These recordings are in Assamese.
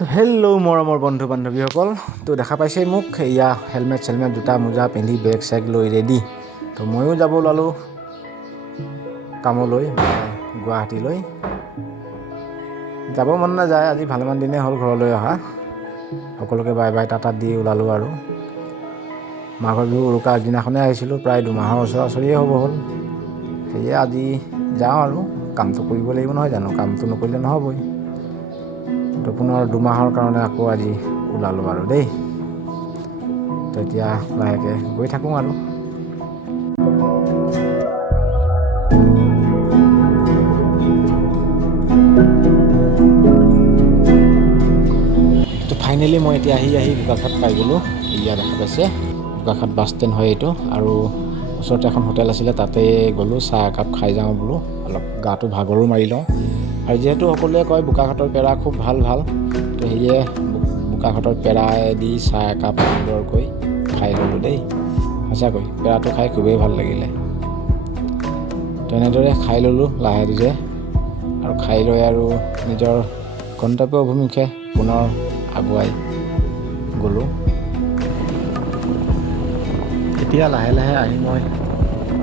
তো হেল্ল' মৰমৰ বন্ধু বান্ধৱীসকল, তো দেখা পাইছে মোক এয়া হেলমেট জোতা মোজা পিন্ধি বেগ চেগ লৈ ৰেডি। তো ময়ো যাব ওলালোঁ কামলৈ, গুৱাহাটীলৈ। যাব মন নাযায়, আজি ভালেমান দিনেই হ'ল ঘৰলৈ অহা। সকলোকে বাই বাই টাটা দি ওলালোঁ আৰু। মাঘৰ বিহু উৰুকা আগদিনাখনেই আহিছিলোঁ, প্ৰায় 2 মাহৰ ওচৰা-ওচৰিয়ে হ'ব হ'ল। সেয়ে আজি যাওঁ আৰু, কামটো কৰিব লাগিব নহয় জানো, কামটো নকৰিলে নহ'বই। তো পুনৰ 2 মাহৰ কাৰণে আকৌ আজি ওলালোঁ আৰু দেই। তো এতিয়া লাহেকৈ গৈ থাকোঁ আৰু। তো ফাইনেলি মই এতিয়া আহি বোকাখাট পাই গ'লোঁ। এয়া দেখা পাইছে বোকাখাট বাছ ষ্টেণ্ড হয় এইটো, আৰু ওচৰতে এখন হোটেল আছিলে, তাতে গ'লোঁ চাহ একাপ খাই যাওঁ বোলো, অলপ গাটো ভাগৰো মাৰি লওঁ। আৰু যিহেতু সকলোৱে কয় বোকাখাটৰ পেৰা খুব ভাল, তো সেয়ে বোকাখাটৰ পেৰাদি চাহ একাপ সুন্দৰকৈ খাই ল'লোঁ দেই। সঁচাকৈ পেৰাটো খাই খুবেই ভাল লাগিলে। তো এনেদৰে খাই ল'লোঁ লাহে ধীৰে, আৰু খাই লৈ আৰু নিজৰ গন্তব্য অভিমুখে পুনৰ আগুৱাই গ'লোঁ। এতিয়া লাহে লাহে আহি মই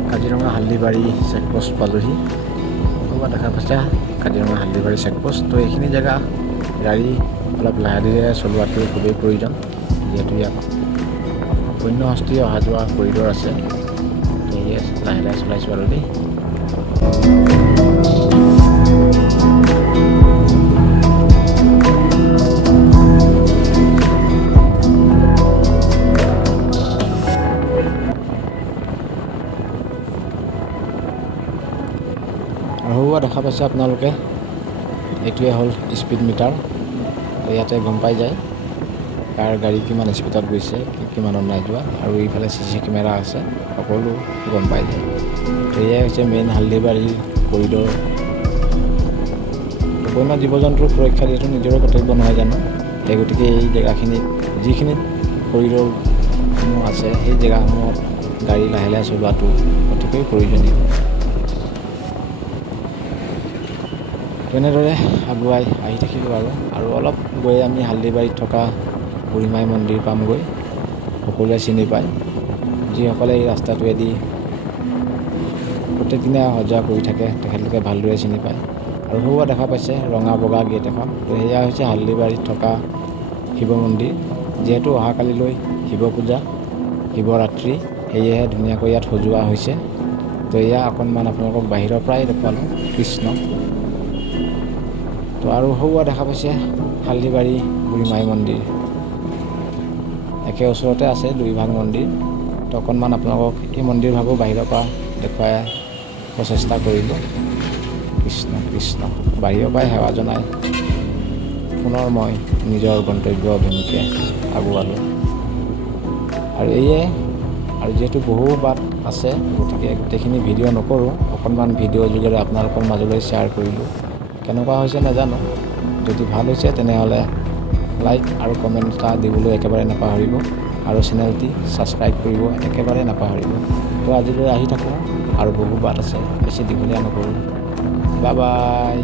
কাজিৰঙা হালদিবাৰী চেকপোষ্ট পালোঁহি। ক'ৰবাত দেখা পাইছা কাজিৰঙা হালদিবাৰী চেকপোষ্ট। তো এইখিনি জেগা গাড়ী অলপ লাহে ধীৰে চলোৱাটো খুবেই প্ৰয়োজন, যিহেতু ইয়াত বন্যহস্তী অহা যোৱা কৰিডৰ আছে। সেয়ে লাহে লাহে চলাইছোঁ আৰু দেই। আৰু দেখা পাইছে আপোনালোকে, এইটোৱে হ'ল স্পীড মিটাৰ। তো ইয়াতে গম পাই যায় কাৰ গাড়ী কিমান স্পীডত গৈছে, কিমানত নাই যোৱা, আৰু এইফালে CC কেমেৰা আছে, সকলো গম পাই যায়। তো এয়াই হৈছে মেইন হালদিবাৰী কৰিডৰ। বন্য জীৱ জন্তুৰ সুৰক্ষা দিয়াটো নিজৰো কৰ্তব্য নহয় জানো। সেই গতিকে এই জেগাখিনিত যিখিনিত কৰিডৰসমূহ আছে, সেই জেগাসমূহত গাড়ী লাহে লাহে চলোৱাটো অতিকৈ প্ৰয়োজনীয়। তেনেদৰে আগুৱাই আহি থাকিলোঁ আৰু অলপ গৈ আমি হালদিবাৰীত থকা বুঢ়ীমাই মন্দিৰ পামগৈ। সকলোৱে চিনি পায়, যিসকলে এই ৰাস্তাটোৱেদি প্ৰত্যেক দিনে অহা যোৱা কৰি থাকে, তেখেতলোকে ভালদৰে চিনি পায়। আৰু সৌৱা দেখা পাইছে ৰঙা বগা গেট এখন। তো সেয়া হৈছে হালদিবাৰীত থকা শিৱ মন্দিৰ। যিহেতু অহাকালিলৈ শিৱ পূজা, শিৱৰাত্ৰি, সেয়েহে ধুনীয়াকৈ ইয়াত সজোৱা হৈছে। তো এয়া অকণমান আপোনালোকক বাহিৰৰ পৰাই দেখুৱালোঁ কৃষ্ণ। তো আৰু সৌৱা দেখা পাইছে হালদিবাৰী বুঢ়ীমাই মন্দিৰ। একে ওচৰতে আছে দুইভাগ মন্দিৰ। তো অকণমান আপোনালোকক এই মন্দিৰভাগো বাহিৰৰ পৰা দেখুৱাই প্ৰচেষ্টা কৰিলোঁ। কৃষ্ণ কৃষ্ণ, বাহিৰৰ পৰাই সেৱা জনাই পুনৰ মই নিজৰ গন্তব্য অভিমুখে আগুৱালোঁ। আৰু এয়ে, আৰু যিহেতু বহু বাট আছে, গতিকে গোটেইখিনি ভিডিঅ' নকৰোঁ, অকণমান ভিডিঅ'ৰ যোগেৰে আপোনালোকৰ মাজলৈ শ্বেয়াৰ কৰিলোঁ। কেনেকুৱা হৈছে নাজানো, যদি ভাল হৈছে তেনেহ'লে লাইক আৰু কমেণ্ট এটা দিবলৈ একেবাৰে নাপাহৰিব, আৰু চেনেলটি ছাবস্ক্ৰাইব কৰিব একেবাৰে নাপাহৰিব। তো আজিলৈ আহি থাকোঁ, আৰু বহু বাট আছে, বেছি দীঘলীয়া নকৰোঁ। Bye bye.